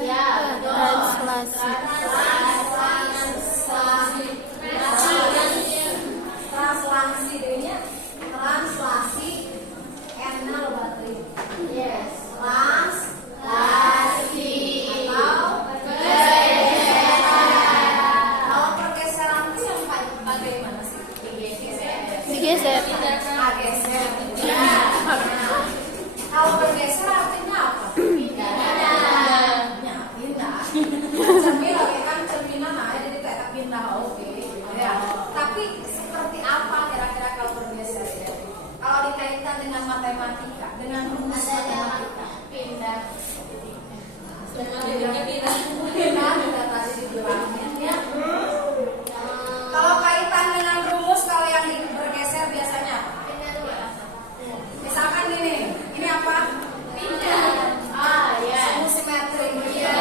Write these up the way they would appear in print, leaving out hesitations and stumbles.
dan translasi. Translasi enal bateri. Yes. Translasi atau pergeseran. Kalau pergeseran itu yang bagaimana sih? Digeser. Geser. Kalau bergeser artinya apa? Pindah. Cermin kan cerminan aja jadi kayak pindah oke. Ya. Tapi seperti apa kira-kira kalau bergeser ya? Kalau dikaitkan dengan matematika, dengan rumus matematika, pindah. Pindah tadi dibilangnya ya. Kalau kaitan dengan rumus, kalau yang bergeser biasanya apa? Misalkan gini, ini apa? Pindah. Ya. Semu simetri. Iya.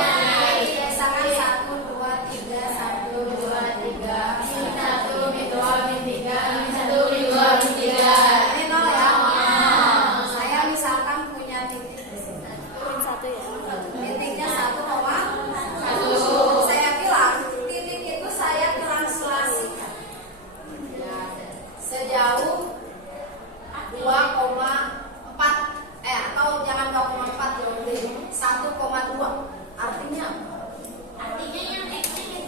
Misalkan 1, 2, 3, 1, 2, 3, 1, 2, 3, 1, 2, 3. Ini 0 ya. Saya misalkan punya titik di sini. Satu ya. Titiknya 1,1. Saya bilang titik itu saya translasikan sejauh 2,4 atau jangan 2,4 lebih 1,2. Artinya apa? Artinya yang X-nya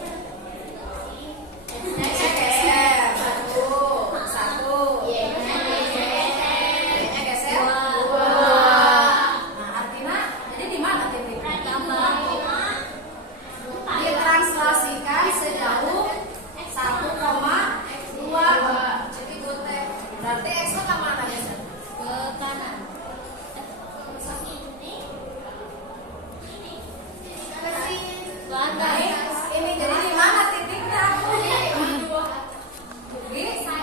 geser. Satu. Y-nya geser. 2. Nah, artinya jadi di mana titiknya? Ditranslasikan sejauh 1,2. Jadi berarti X-nya ke mana geser? Ke kanan. Ini jadi di mana titiknya? Di 1,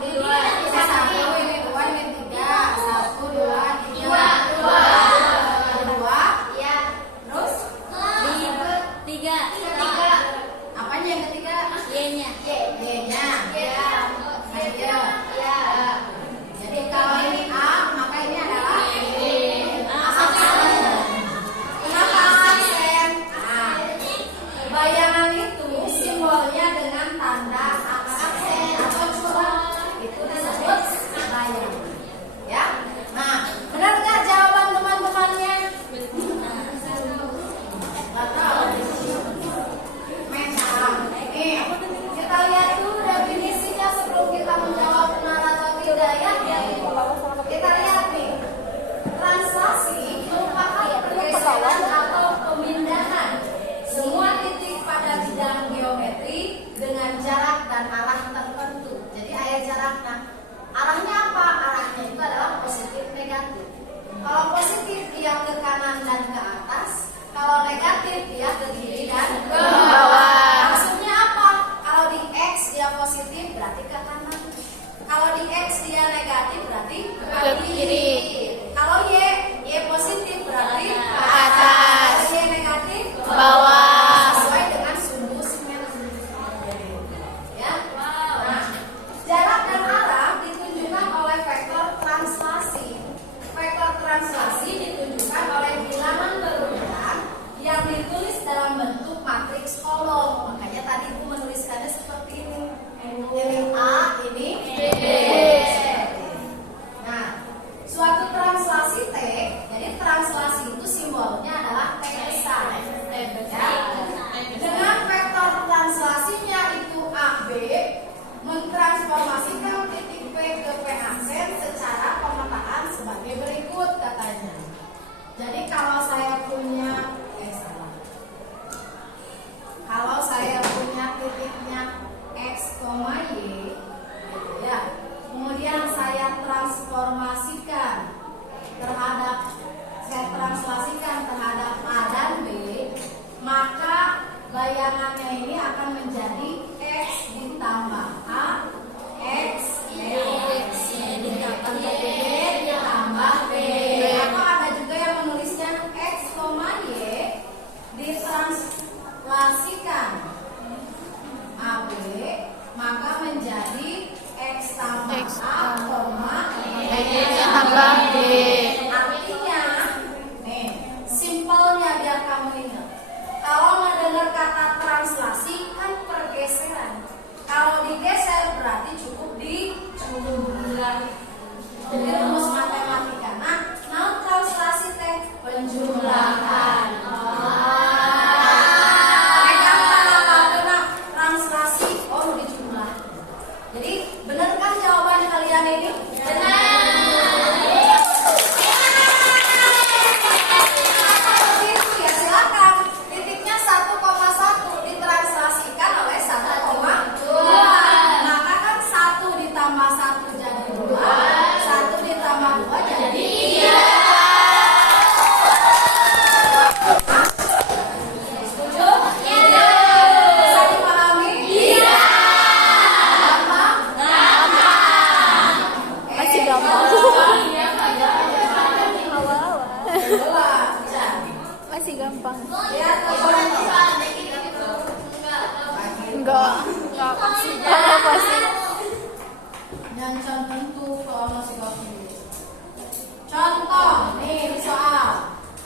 ini 2, ini 3, 1, 2, 3, 2, ya. Terus? 3. Apanya yang ketiga? Y-nya. Y-nya. Ya. Jadi kalau ini A, maka ini adalah kenapa aksen? Bayangan itu simbolnya dengan tanda aksen atau curang itu disebut bayangan. Ya. Nah, benar nggak jawaban teman-temannya? Kita lihat dulu definisinya sebelum kita menjawab benar atau tidak ya. Kita lihat nih. Translasi merupakan pergeseran atau pemindahan semua titik pada bidang geometri dengan jarak dan arah tertentu. Jadi ada jaraknya. Arahnya apa? Arahnya itu adalah positif negatif. Kalau positif dia ke kanan dan ke atas. Kalau negatif dia ke kiri dan ke bawah. Maksudnya apa? Kalau di X dia positif berarti ke kanan. Kalau di X dia negatif berarti ke kiri. Kalau Y positif berarti ke atas. Y negatif ke bawah. Sesuai dengan sumbu simetri. Ya. Nah, jarak dan arah ditunjukkan oleh vektor translasi. Vektor translasi ditunjukkan oleh bilangan berurutan yang ditulis dalam bentuk matriks kolom. Makanya tadi Ibu menuliskannya seperti ini. Ini A, ini B. Nah, suatu translasi T, jadi translasi itu simbolnya adalah T besar. Ya. Dengan vektor translasinya itu AB, mentransformasikan titik P ke P aksen secara pemetaan sebagai berikut katanya. Jadi kalau saya punya kalau saya punya titiknya X, Y gitu ya. Kemudian saya translasikan terhadap A dan B, maka bayangannya ini akan menjadi X ditambah A, X ditambah B. Atau ada juga yang menuliskan X, Y ditranslasikan AB, maka menjadi X tambah A, Y Jadi rumus matematika. Nah, naon translasi teh penjumlahan. Translasi dijumlah. Jadi benarkah jawaban kalian ini? Begitu ya, silakan. Titiknya 1,1 ditranslasikan oleh 1,2. Maka kan 1 ditambah 1 jadi 2, 1 ditambah 2 jadi 3. Setuju? Bisa dipahami? Masih gampang. Masih gampang. Lihat Enggak pasti. Enggak pasti. Nyancan tentu soal masih bagus. Contoh, nih soal.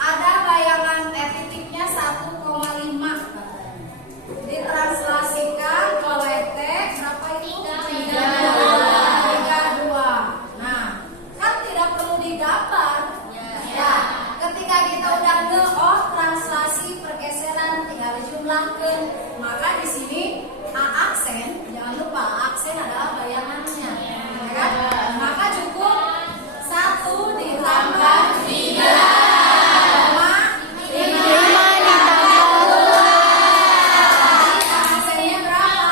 Ada bayangan titiknya 1,5. Ditranslasikan oleh T berapa itu? 3,2. Nah, kan tidak perlu digambar. Ya, ketika kita udah translasi pergeseran tinggal dijumlahkan. Maka di sini A aksen, jangan lupa A aksen adalah bayangannya. Ya kan? Maka cukup 1 ditambah 3. Aksennya berapa?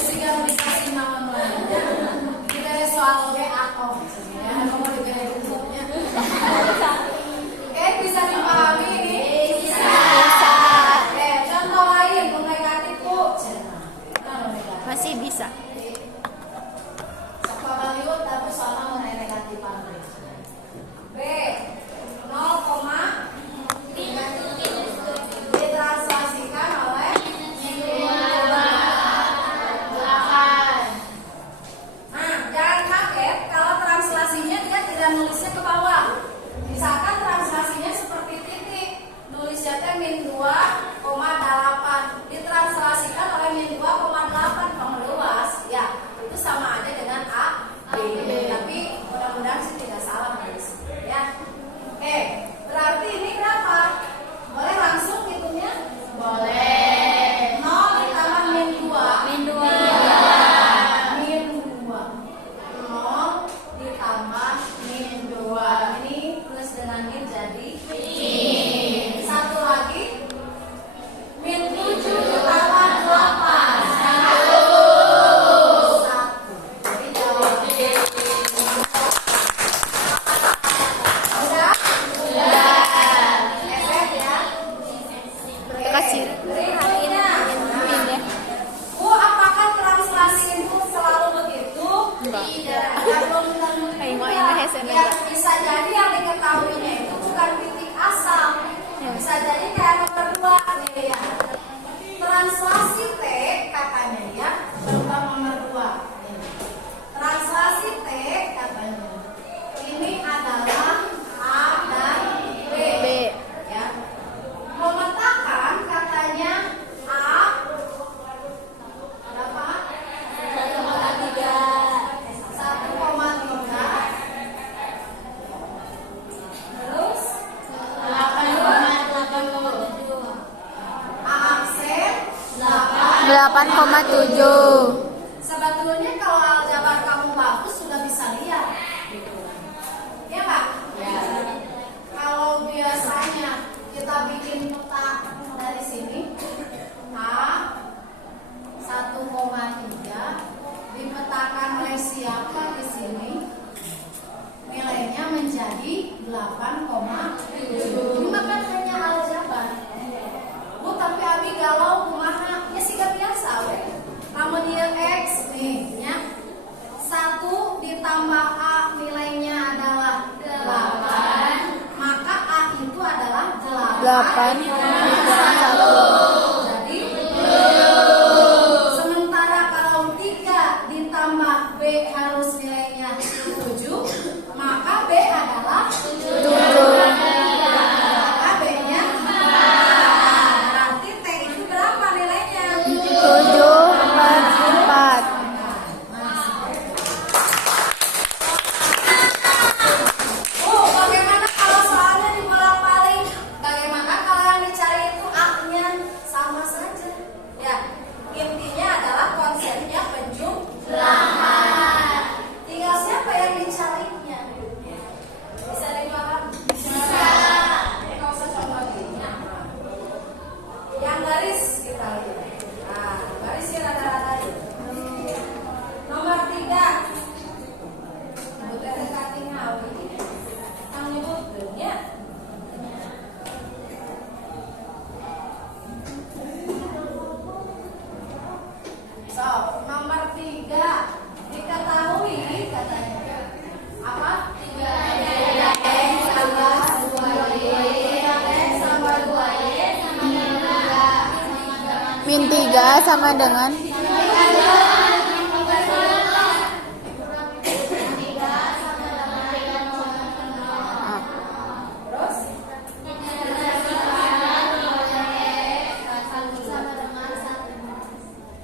Sehingga dikasih nama lainnya. Kita ada soal atau ya, kamu diberi bentuknya. Oke, bisa dipahami ini? Bisa. Oke, contoh lain negatif Bu. Masih bisa. Siapa Hollywood tapi soalnya mengenai negatif B 0, ditranslasikan oleh 8. Nah, jangan kaget kalau translasinya dia tidak nulisnya ke bawah. Misalkan translasinya seperti titik, nulisnya teh -2,8, ditranslasikan oleh -2,8 meluas, ya itu sama aja dengan A, B. Tapi mudah-mudahan sih tidak salah guys, ya. Oke, berarti ini berapa? Boleh langsung hitungnya? Boleh. 0 ditambah -2. -2. 0 ditambah -2. Ini plus dengan min jadi min. Satu lagi -7 ditambah 8. 1. Jadi jawabannya udah? Efek ya. Kasih. Berikutnya. Min ya. Bu, apakah translasi itu selalu begitu? Enggak. Tidak. Ya, belum tentu Ayo, juga. main hesen Ya, aja. bisa jadi yang diketahuinya itu bukan titik asal. Ya. Bisa jadi kayak nomor 2 nih ya. Translasi T katanya ya, berubah nomor 2. Translasi T katanya. Ini adalah A dan B. B. Ya. Memetakan katanya A berapa? 1,3. 1,3. Terus 8,7. A aksen 8,7. Sebetulnya kalau aljabar kamu bagus sudah bisa lihat. Ya Pak? Ya. Kalau biasanya kita bikin peta dari sini A 1,3 dipetakan oleh siapa di sini, nilainya menjadi 8,7. Ini kan hanya aljabar. Bu, tapi Abi galau kumaha? Ya sih biasa we. Namun dia X nih ya. 1 ditambah A nilainya adalah 8. Maka A itu adalah 8. 8. Jadi sementara kalau 3 ditambah B harus nilainya 7, maka B adalah 7. Maka B-nya berarti Min 3 sama dengan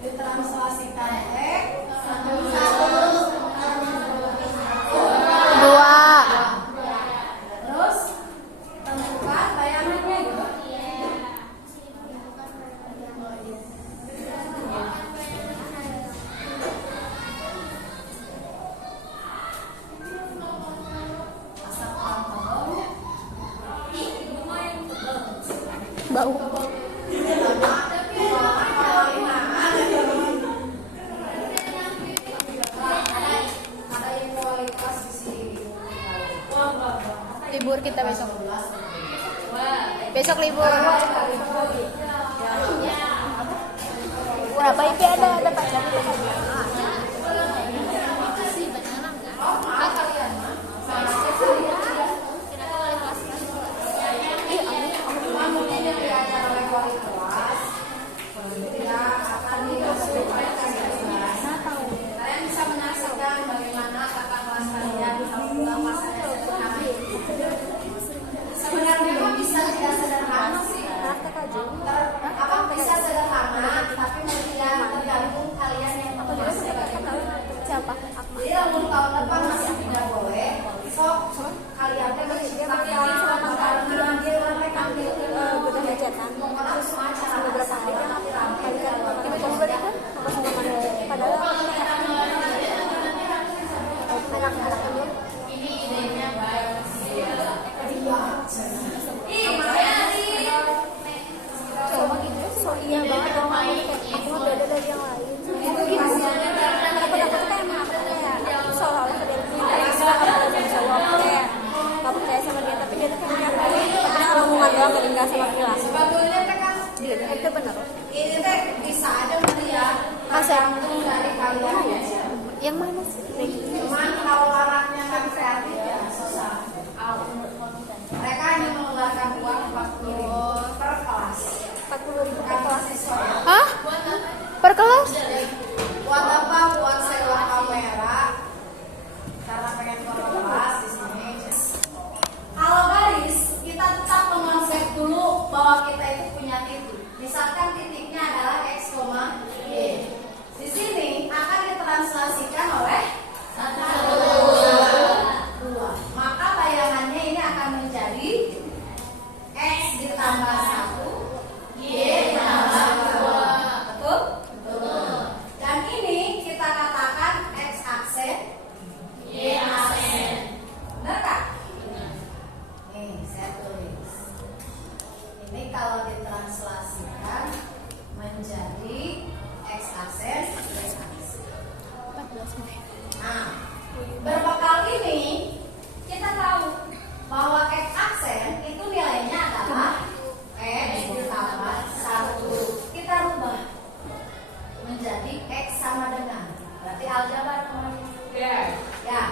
ditranslasikan terus tentukan bayangannya gitu. bau. Libur kita besok. Besok libur. Berapa IP ada pacar? Kalian bisa menyaksikan bagaimana kakak kelas kalian kalau pulang masanya sederhana. Sebenarnya mah bisa tidak sederhana sih. Apa bisa sederhana, tapi kemudian tergantung kalian yang menguasai bagaimana. Siapa? Jadi lamun tahun depan masih tidak boleh, sok kalian teh menciptakan perkembangan dia mereka Udah hajatan. pokoknya semua cara beberapa hari Anak-anak dulu. ini idenya baik sih. Coba gitu, so iya banget dong. Aku beda dari yang lain. Itu gimana? Aku tuh kayak apa ya? Seolah-olah dia punya istilah kalau sama cowok kayak nggak percaya sama dia, tapi dia tuh kayak tapi kalau hubungan doang nggak sama perilaku. Sebetulnya teh kan Itu benar. ini teh bisa aja melihat tergantung dari kalian. Yang mana sih? Cuman kalau orangnya kan kreatif ya susah. Mereka hanya mengeluarkan uang 40.000 per kelas. 40.000 per Kan kelas. siswa. Hah? Per kelas? Buat apa? Buat sewa kamera. Karena pengen foto kelas di sini. Kalau garis, kita tetap mengonsep dulu bahwa kita itu punya titik. Misalkan titiknya adalah x, y. Di sini akan ditranslasikan oleh 2. Maka bayangannya ini akan menjadi x ditambah 1, y ditambah 2. Betul? Betul. Dan ini kita katakan x aksen, y aksen. Benar tak? Nih, saya tulis. Ini kalau ditranslasikan menjadi x aksen, y aksen. 14 Mei. Nah, berbekal ini kita tahu bahwa x aksen itu nilainya adalah x ditambah 1. Kita rubah menjadi x sama dengan, berarti aljabar teman-teman. Ya,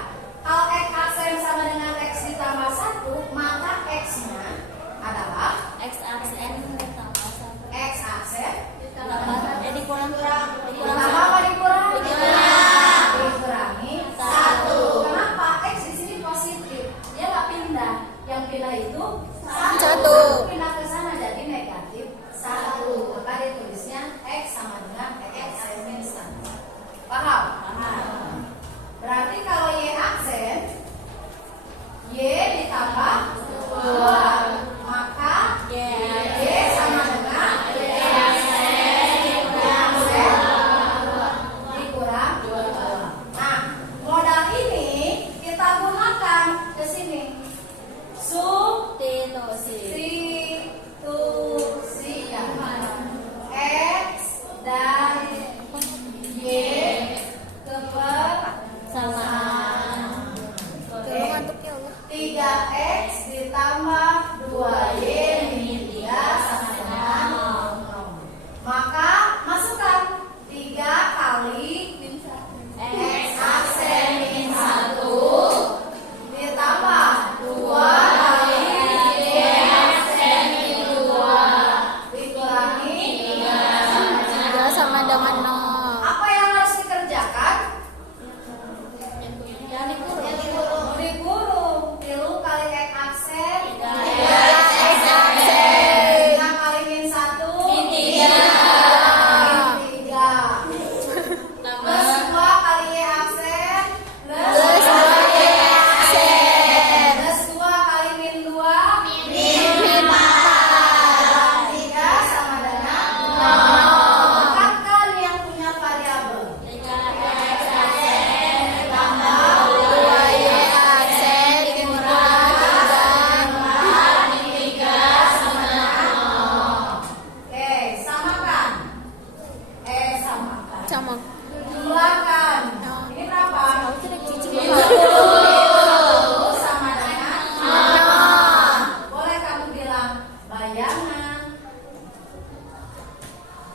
kalau x aksen sama dengan x ditambah 1, maka x-nya adalah X aksen ditambah 1. x aksen Ditambah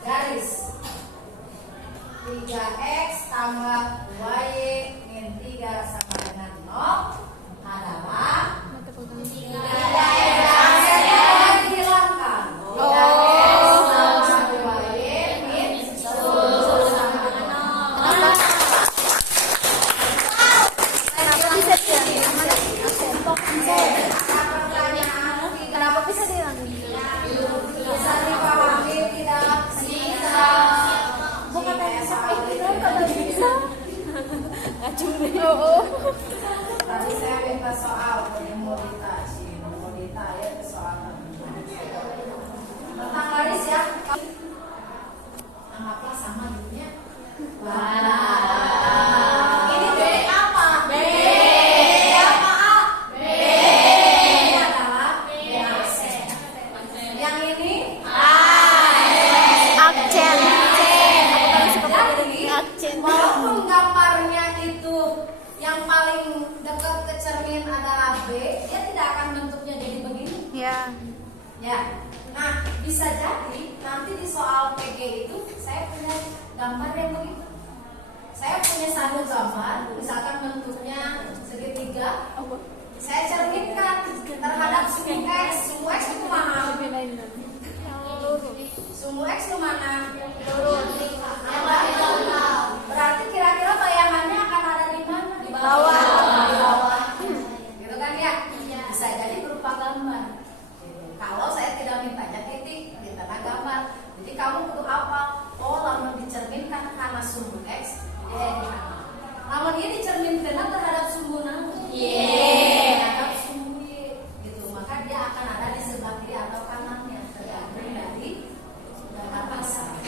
garis 3x tambah 2y min 3 sama dengan 0 adalah 3x dihilangkan 3x tambah 2y min 10 sama dengan 0. Kenapa bisa dihilangin? Bisa dipahami tidak? Bisa. Bukan kalau bisa. Ngacung deh. Oh. Tadi saya minta soal modita ya soal tentang garis ya. Anggaplah sama dunia. Ini B apa? B apa A? B. Ini adalah BAC. Yang ini Aksen. Jadi, Aksen. walaupun gambarnya itu yang paling dekat ke cermin adalah B, dia tidak akan bentuknya jadi begini. Ya. Ya. Nah, bisa jadi nanti di soal PG itu saya punya gambar yang begitu. Saya punya satu gambar, misalkan bentuknya segitiga. Saya cerminkan terhadap sumbu X. Sumbu X itu mana? Sumbu X itu mana? Yang lain. Berarti kira-kira bayangannya akan ada di mana? Di bawah. Di bawah. Gitu kan ya? Bisa jadi berupa gambar. Kalau saya tidak mintanya titik, mintanya gambar. Jadi kamu butuh apa? Oh, lamun dicerminkan karena sumbu X, dia di mana? Lamun dia dicerminkan terhadap sumbu nang? Terhadap sumbu Y. Gitu. Maka dia akan ada di sebelah kiri atau kanannya, tergantung dari gambar pasar.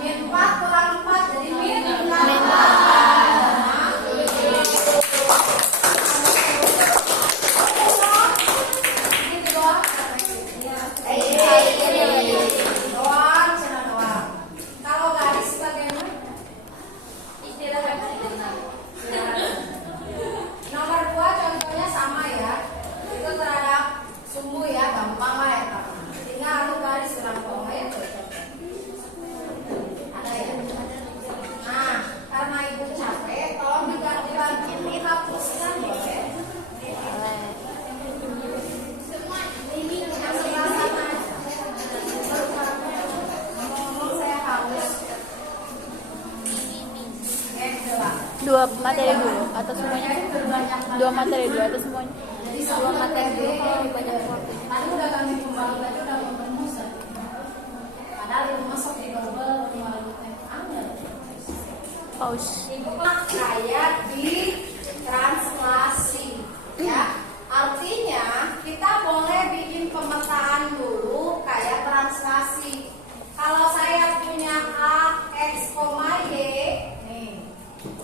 Min 4 kurang 4 jadi min 8. Kalau garis bagaimana? Nomor 2 contohnya sama ya. Itu terhadap sumbu ya, gampang lah ya. Tinggal aku garis ulang koma ya. Ada ya. Nah, karena ibu capek, tolong dibantu dihapuskan boleh. Ini yang sebelah sana. Ngomong saya haus. Dua materi dulu atau semuanya? Dua materi dulu atau semuanya? Jadi dua materi dulu kalau lebih banyak waktu. Tadi udah kami kembali tadi udah ketemu. Padahal itu masuk di double kembali angel. Pause. Kayak di translasi ya. Artinya kita boleh bikin pemetaan dulu kayak translasi. Kalau saya punya A X, Y nih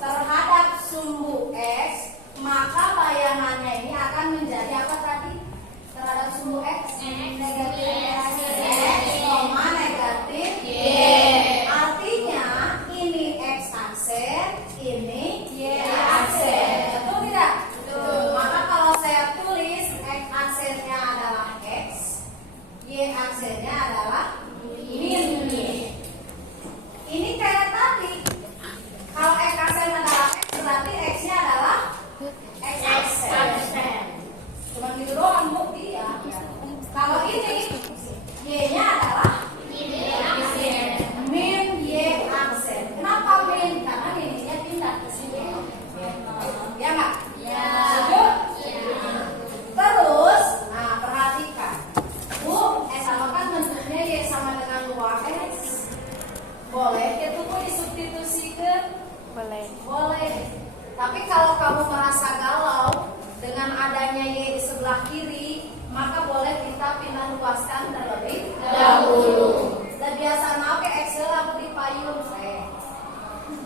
terhadap sumbu X, maka bayangannya ini akan menjadi apa tadi? Terhadap sumbu X negatif X, negatif Y. Artinya ini X aksen, ini Y aksen. Betul tidak? Betul. Maka kalau saya tulis X aksennya adalah X, Y aksennya adalah min Y. Ini kayak tadi. Kalau X aksen adalah X, berarti X-nya adalah X aksen. Cuma gitu doang bukti ya. Kalau ini Y-nya adalah min Y aksen. Kenapa min? Karena min-nya pindah ke sini. Ya nggak? Ya. Setuju? Terus, nah perhatikan. Bu, samakan bentuknya Y sama dengan 2X. Boleh itu Bu disubstitusikan? Boleh. Boleh. Tapi kalau kamu merasa galau dengan adanya Y di sebelah kiri, maka boleh kita pindah luaskan terlebih dahulu. Dan biasa pakai Excel aku di payung.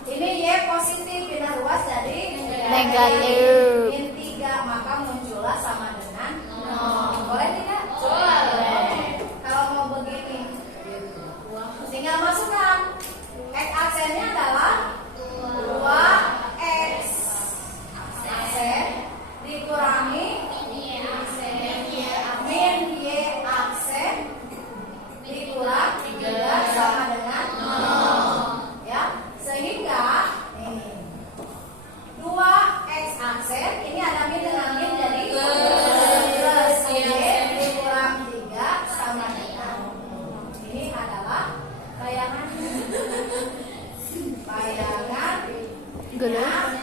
Ini Y positif pindah luas jadi Negatif. min 3, maka muncullah sama dengan 0. Boleh tidak? Boleh. Kalau mau begini, tinggal masukkan X aksennya adalah 2X aksen dikurangi min Y aksen dikurang 3 sama dengan 0 ya, sehingga ini 2X aksen ini ada min dengan min jadi plus Y dikurang 3 sama dengan 0. Ini adalah bayangan Gula.